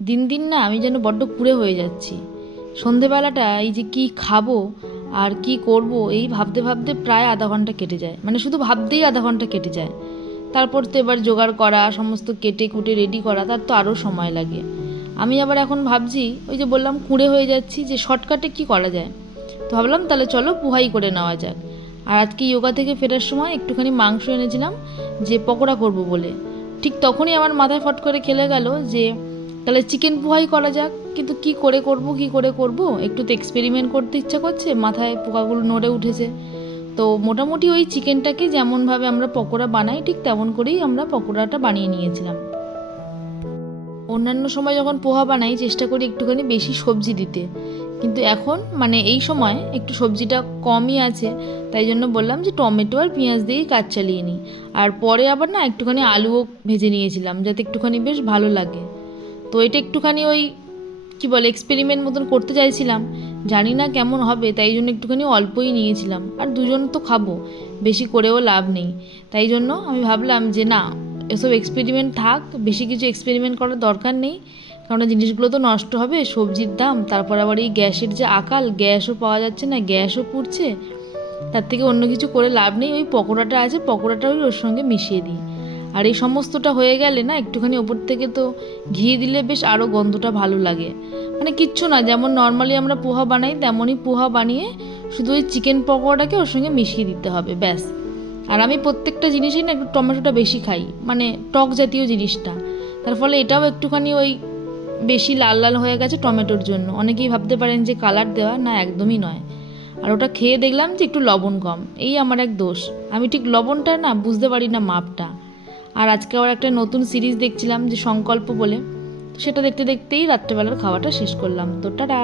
দিন দিন না আমি যেন বড্ড কুঁড়ে হয়ে যাচ্ছি। সন্ধেবেলাটা এই যে কি খাবো আর কি করব এই ভাবতে ভাবতে প্রায় আধা ঘন্টা কেটে যায়, মানে শুধু ভাবতেই আধা ঘন্টা কেটে যায়। তারপর তো এবার জোগাড় করা, সমস্ত কেটে কুটে রেডি করা, তার তো আরও সময় লাগে। আমি আবার এখন ভাবছি, ওই যে বললাম কুঁড়ে হয়ে যাচ্ছি, যে শর্টকাটে কি করা যায়। তো ভাবলাম তাহলে চলো পুহাই করে নেওয়া যাক। আর আজকে যোগা থেকে ফেরার সময় একটুখানি মাংস এনেছিলাম যে পকোড়া করব বলে। ঠিক তখনই আমার মাথায় ফট করে খেলে গেল যে তাহলে চিকেন পোহাই করা যাক। কিন্তু কি করে করব কি করে করব, একটু তো এক্সপেরিমেন্ট করতে ইচ্ছা করছে, মাথায় পোকাগুলো নড়ে উঠেছে। তো মোটামুটি ওই চিকেনটাকে যেমনভাবে আমরা পকোড়া বানাই ঠিক তেমন করেই আমরা পকোড়াটা বানিয়ে নিয়েছিলাম। অন্যান্য সময় যখন পোহা বানাই চেষ্টা করি একটুখানি বেশি সবজি দিতে, কিন্তু এখন মানে এই সময় একটু সবজিটা কমই আছে, তাই জন্য বললাম যে টমেটো আর পেঁয়াজ দিয়েই কাজ চালিয়ে নিই। আর পরে আবার না একটুখানি আলুও ভেজে নিয়েছিলাম যাতে একটুখানি বেশ ভালো লাগে। তো এটা একটুখানি ওই কী বলে এক্সপেরিমেন্ট মতন করতে চাইছিলাম, জানি না কেমন হবে, তাই জন্য একটুখানি অল্পই নিয়েছিলাম। আর দুজন তো খাবো, বেশি করেও লাভ নেই। তাই জন্য আমি ভাবলাম যে না, এসব এক্সপেরিমেন্ট থাক, বেশি কিছু এক্সপেরিমেন্ট করার দরকার নেই, কারণ জিনিসগুলো তো নষ্ট হবে, সবজির দাম, তারপর আবার এই গ্যাসের যে আকাল, গ্যাসও পাওয়া যাচ্ছে না, গ্যাসও পুড়ছে। তার থেকে অন্য কিছু করে লাভ নেই, ওই পকোড়াটা আছে, পকোড়াটা ওর সঙ্গে মিশিয়ে দিই। আর এই সমস্তটা হয়ে গেলে না একটুখানি ওপর থেকে তো ঘি দিলে বেশ আরও গন্ধটা ভালো লাগে। মানে কিচ্ছু না, যেমন নর্মালি আমরা পোহা বানাই তেমনই পোহা বানিয়ে শুধু ওই চিকেন পকোড়াটাকে ওর সঙ্গে মিশিয়ে দিতে হবে, ব্যাস। আর আমি প্রত্যেকটা জিনিসেই না একটু টমেটোটা বেশি খাই, মানে টক জাতীয় জিনিসটা। তার ফলে এটাও একটুখানি ওই বেশি লাল লাল হয়ে গেছে টমেটোর জন্য। অনেকেই ভাবতে পারেন যে কালার দেওয়া, না একদমই নয়। আর ওটা খেয়ে দেখলাম যে একটু লবণ কম, এই আমার এক দোষ। আমি ঠিক লবণটা না বুঝতে পারি না মাপটা। আর আজকে আবার একটা নতুন সিরিজ দেখছিলাম যে সংকল্প বলে, সেটা দেখতে দেখতেই রাত্রেবেলার খাওয়াটা শেষ করলাম। তো টাটা।